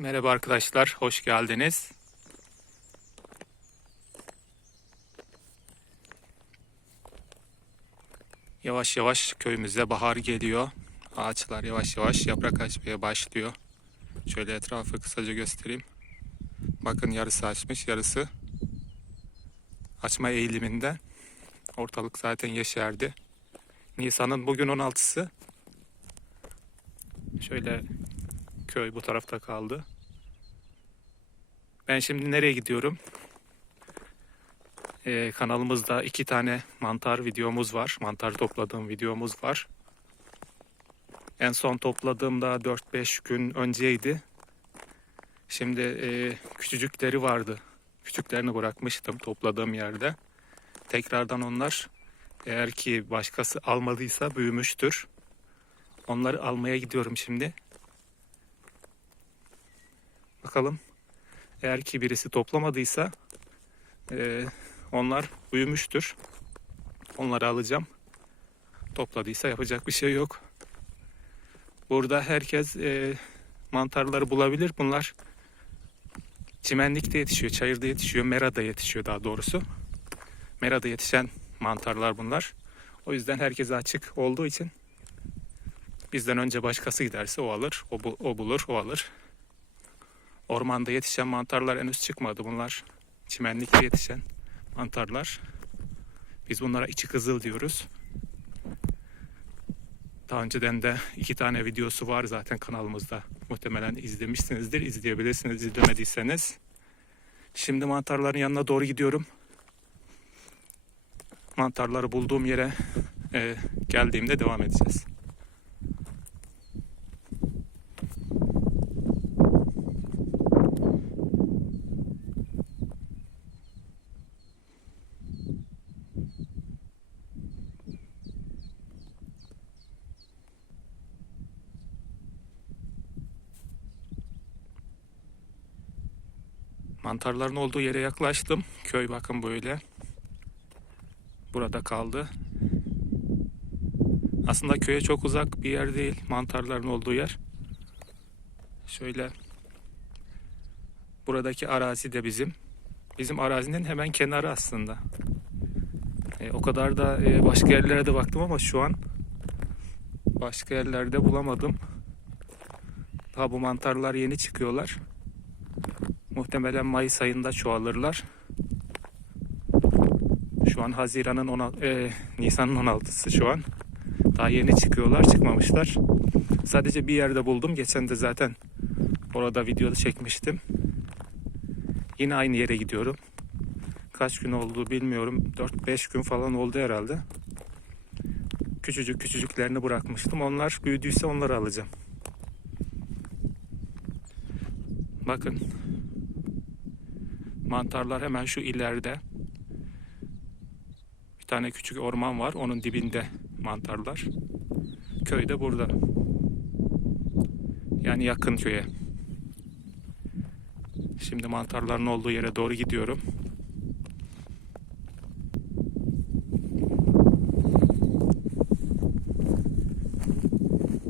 Merhaba arkadaşlar, hoş geldiniz. Yavaş yavaş köyümüze bahar geliyor. Ağaçlar yavaş yavaş yaprak açmaya başlıyor. Şöyle etrafı kısaca göstereyim. Bakın yarısı açmış, yarısı açma eğiliminde. Ortalık zaten yeşerdi. Nisan'ın bugün 16'sı. Şöyle köy bu tarafta kaldı. Ben şimdi nereye gidiyorum? Ee, kanalımızda iki tane mantar videomuz var. Mantar topladığım videomuz var. En son topladığımda 4-5 gün önceydi. Şimdi e, küçücükleri vardı. Küçüklerini bırakmıştım topladığım yerde. Tekrardan onlar eğer ki başkası almadıysa büyümüştür. Onları almaya gidiyorum şimdi. Bakalım. Eğer ki birisi toplamadıysa e, onlar büyümüştür. Onları alacağım. Topladıysa yapacak bir şey yok. Burada herkes e, mantarları bulabilir. Bunlar çimenlikte yetişiyor, çayırda yetişiyor, merada yetişiyor daha doğrusu. Merada yetişen mantarlar bunlar. O yüzden herkese açık olduğu için bizden önce başkası giderse o alır, o, bu- o bulur, o alır. Ormanda yetişen mantarlar henüz çıkmadı. Bunlar çimenlikte yetişen mantarlar. Biz bunlara içi kızıl diyoruz. Daha önceden de iki tane videosu var zaten kanalımızda. Muhtemelen izlemişsinizdir. izleyebilirsiniz izlemediyseniz. Şimdi mantarların yanına doğru gidiyorum. Mantarları bulduğum yere e, geldiğimde devam edeceğiz. Mantarların olduğu yere yaklaştım. Köy bakın böyle. Burada kaldı. Aslında köye çok uzak bir yer değil. Mantarların olduğu yer. Şöyle. Buradaki arazi de bizim. Bizim arazinin hemen kenarı aslında. E, o kadar da e, başka yerlere de baktım ama şu an başka yerlerde bulamadım. Daha bu mantarlar yeni çıkıyorlar. Muhtemelen Mayıs ayında çoğalırlar. Şu an Haziran'ın 16, e, Nisan'ın 16'sı şu an. Daha yeni çıkıyorlar, çıkmamışlar. Sadece bir yerde buldum. Geçen de zaten orada video çekmiştim. Yine aynı yere gidiyorum. Kaç gün oldu bilmiyorum. 4-5 gün falan oldu herhalde. Küçücük küçücüklerini bırakmıştım. Onlar büyüdüyse onları alacağım. Bakın Mantarlar hemen şu ileride. Bir tane küçük orman var. Onun dibinde mantarlar. Köy de burada. Yani yakın köye. Şimdi mantarların olduğu yere doğru gidiyorum.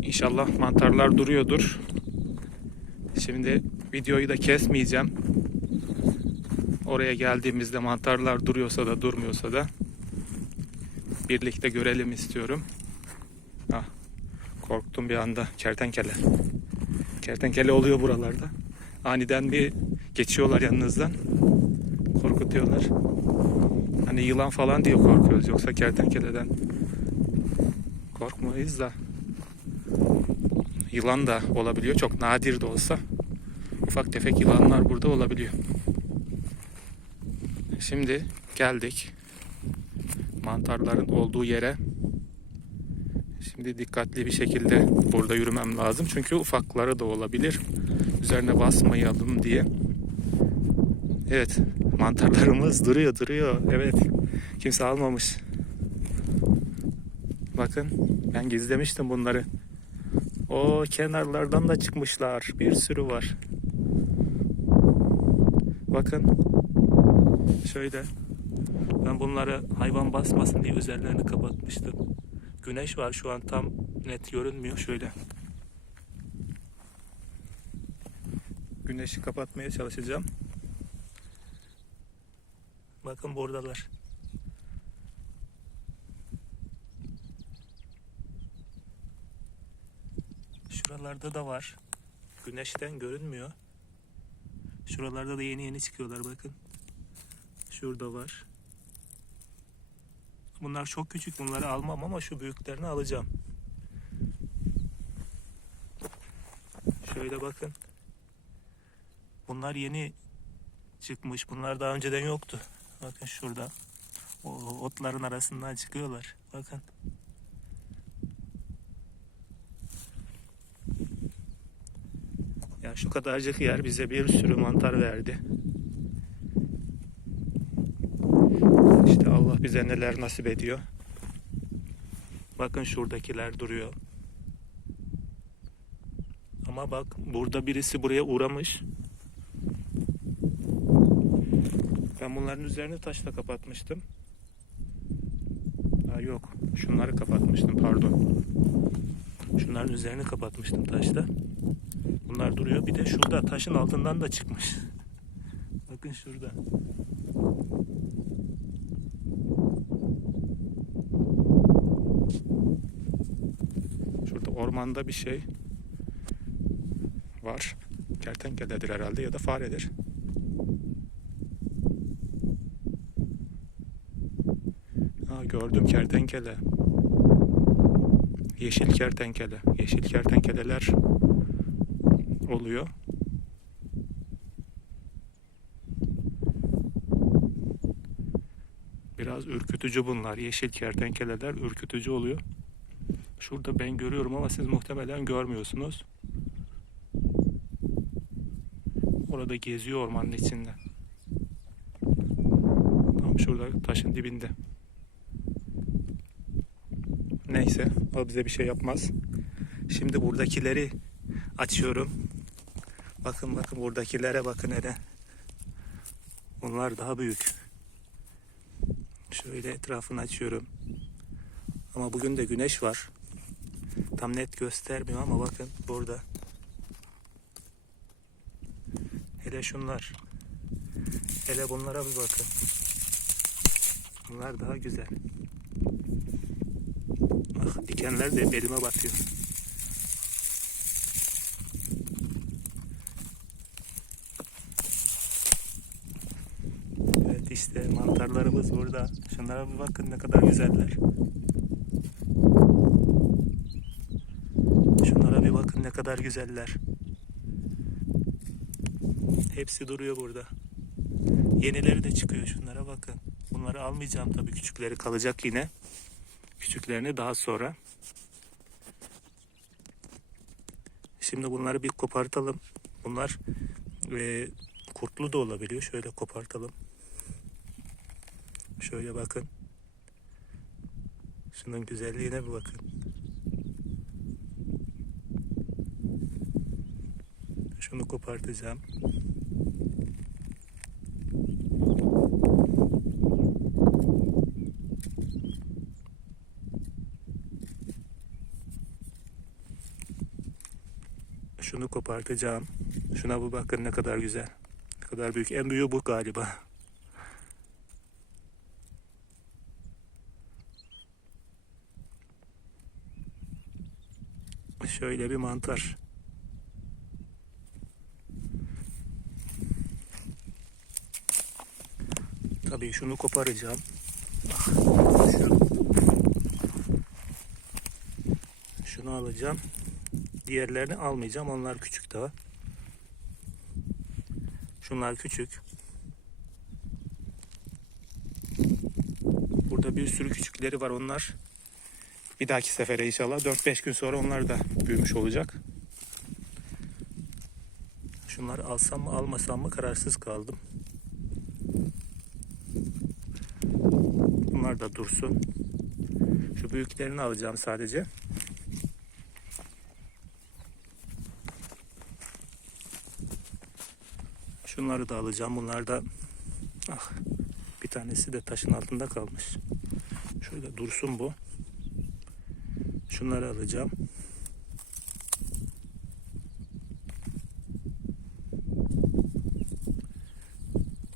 İnşallah mantarlar duruyordur. Şimdi videoyu da kesmeyeceğim. Oraya geldiğimizde mantarlar duruyorsa da durmuyorsa da birlikte görelim istiyorum. Ah, korktum bir anda kertenkele. Kertenkele oluyor buralarda. Aniden bir geçiyorlar yanınızdan. Korkutuyorlar. Hani yılan falan diye korkuyoruz. Yoksa kertenkeleden korkmayız da. Yılan da olabiliyor. Çok nadir de olsa. Ufak tefek yılanlar burada olabiliyor. Şimdi geldik mantarların olduğu yere. Şimdi dikkatli bir şekilde burada yürümem lazım. Çünkü ufakları da olabilir. Üzerine basmayalım diye. Evet mantarlarımız duruyor duruyor. Evet kimse almamış. Bakın ben gizlemiştim bunları. O kenarlardan da çıkmışlar. Bir sürü var. Bakın Şöyle ben bunları hayvan basmasın diye üzerlerini kapatmıştım. Güneş var şu an tam net görünmüyor şöyle. Güneşi kapatmaya çalışacağım. Bakın buradalar. Şuralarda da var. Güneşten görünmüyor. Şuralarda da yeni yeni çıkıyorlar bakın. Şurada var. Bunlar çok küçük. Bunları almam ama şu büyüklerini alacağım. Şöyle bakın. Bunlar yeni çıkmış. Bunlar daha önceden yoktu. Bakın şurada. O otların arasından çıkıyorlar. Bakın. Ya şu kadarcık yer bize bir sürü mantar verdi. İşte Bize neler nasip ediyor. Bakın şuradakiler duruyor. Ama bak burada birisi buraya uğramış. Ben bunların üzerini taşla kapatmıştım. Ha yok. Şunları kapatmıştım pardon. Şunların üzerini kapatmıştım taşla. Bunlar duruyor. Bir de şurada taşın altından da çıkmış. Bakın şurada. Şurada ormanda bir şey var. Kertenkeledir herhalde ya da faredir. Ha, gördüm kertenkele. Yeşil kertenkele. Yeşil kertenkeleler oluyor. Biraz ürkütücü bunlar. Yeşil kertenkeleler ürkütücü oluyor. Şurada ben görüyorum ama siz muhtemelen görmüyorsunuz. Orada geziyor ormanın içinde. Tam şurada taşın dibinde. Neyse o bize bir şey yapmaz. Şimdi buradakileri açıyorum. Bakın bakın buradakilere bakın hele. Bunlar daha büyük. Şöyle etrafını açıyorum. Ama bugün de güneş var. Tam net göstermiyor ama bakın burada. Hele şunlar. Hele bunlara bir bakın. Bunlar daha güzel. Ah dikenler de elime batıyor. Evet işte mantarlarımız burada. Şunlara bir bakın ne kadar güzeller. Şunlara bir bakın ne kadar güzeller. Hepsi duruyor burada. Yenileri de çıkıyor şunlara bakın. Bunları almayacağım tabii küçükleri kalacak yine. Küçüklerini daha sonra. Şimdi bunları bir kopartalım. Bunlar e, kurtlu da olabiliyor. Şöyle kopartalım. Şöyle bakın. Şunun güzelliğine bir bakın. Şunu kopartacağım. Şunu kopartacağım. Şuna bir bakın ne kadar güzel. Ne kadar büyük. En büyüğü bu galiba. Şöyle bir mantar. Tabii şunu koparacağım. Şu. Şunu alacağım. Diğerlerini almayacağım. Onlar küçük daha. Şunlar küçük. Burada bir sürü küçükleri var. Onlar bir dahaki sefere inşallah 4-5 gün sonra onlar da büyümüş olacak. Şunları alsam mı almasam mı kararsız kaldım. Bunlar da dursun. Şu büyüklerini alacağım sadece. Şunları da alacağım. Bunlar da ah, bir tanesi de taşın altında kalmış. Şöyle dursun bu. Şunları alacağım.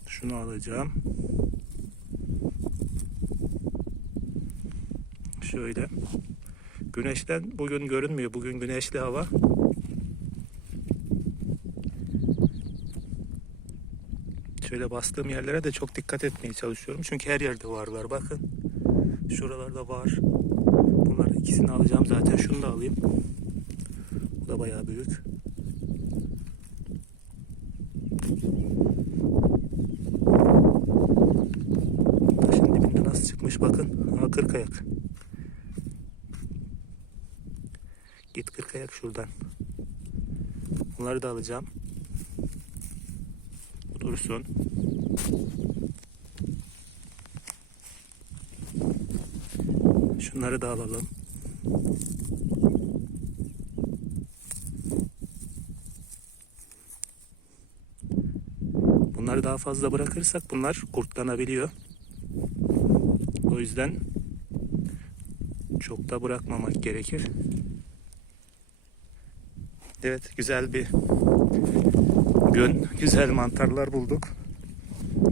Şunu alacağım. Şöyle. Güneşten bugün görünmüyor. Bugün güneşli hava. Şöyle bastığım yerlere de çok dikkat etmeye çalışıyorum. Çünkü her yerde varlar. Bakın. Şuralarda var. Bunlar ikisini alacağım zaten. Şunu da alayım. Bu da bayağı büyük. Taşın dibinde nasıl çıkmış bakın. Ha kırk ayak. Git kırk ayak şuradan. Bunları da alacağım. Bu dursun. Şunları da alalım. Bunları daha fazla bırakırsak bunlar kurtlanabiliyor. O yüzden çok da bırakmamak gerekir. Evet güzel bir gün. Güzel mantarlar bulduk.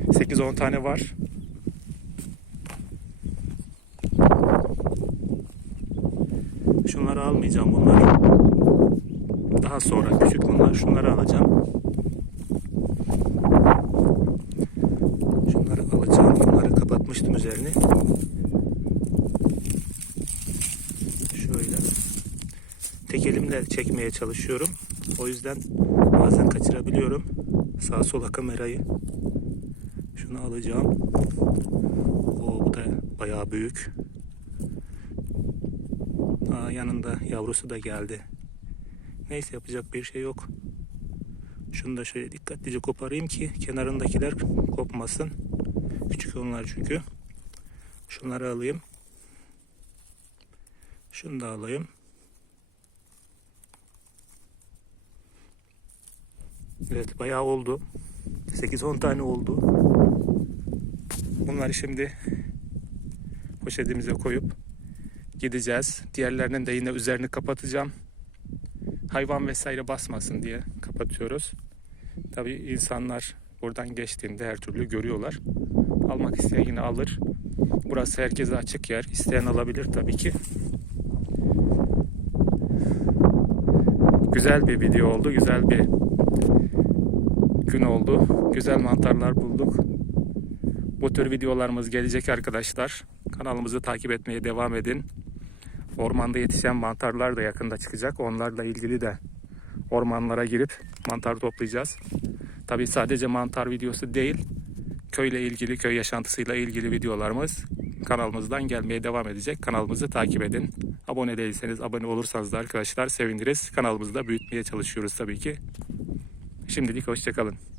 8-10 tane var. Şunları almayacağım bunlar. Daha sonra küçük bunlar. Şunları alacağım. Şunları alacağım. Bunları kapatmıştım üzerini. Şöyle. Tek elimle çekmeye çalışıyorum. O yüzden bazen kaçırabiliyorum. Sağa sola kamerayı. Şunu alacağım. O bu da bayağı büyük. Aa, yanında yavrusu da geldi. Neyse yapacak bir şey yok. Şunu da şöyle dikkatlice koparayım ki kenarındakiler kopmasın. Küçük onlar çünkü. Şunları alayım. Şunu da alayım. Evet bayağı oldu. 8-10 tane oldu. Bunları şimdi poşetimize koyup gideceğiz. Diğerlerinin de yine üzerini kapatacağım. Hayvan vesaire basmasın diye kapatıyoruz. Tabii insanlar buradan geçtiğinde her türlü görüyorlar. Almak isteyen yine alır. Burası herkese açık yer. İsteyen alabilir tabii ki. Güzel bir video oldu. Güzel bir gün oldu. Güzel mantarlar bulduk. Bu tür videolarımız gelecek arkadaşlar. Kanalımızı takip etmeye devam edin. Ormanda yetişen mantarlar da yakında çıkacak. Onlarla ilgili de ormanlara girip mantar toplayacağız. Tabii sadece mantar videosu değil, köyle ilgili, köy yaşantısıyla ilgili videolarımız kanalımızdan gelmeye devam edecek. Kanalımızı takip edin. Abone değilseniz abone olursanız da arkadaşlar seviniriz. Kanalımızı da büyütmeye çalışıyoruz tabii ki. Şimdilik hoşçakalın.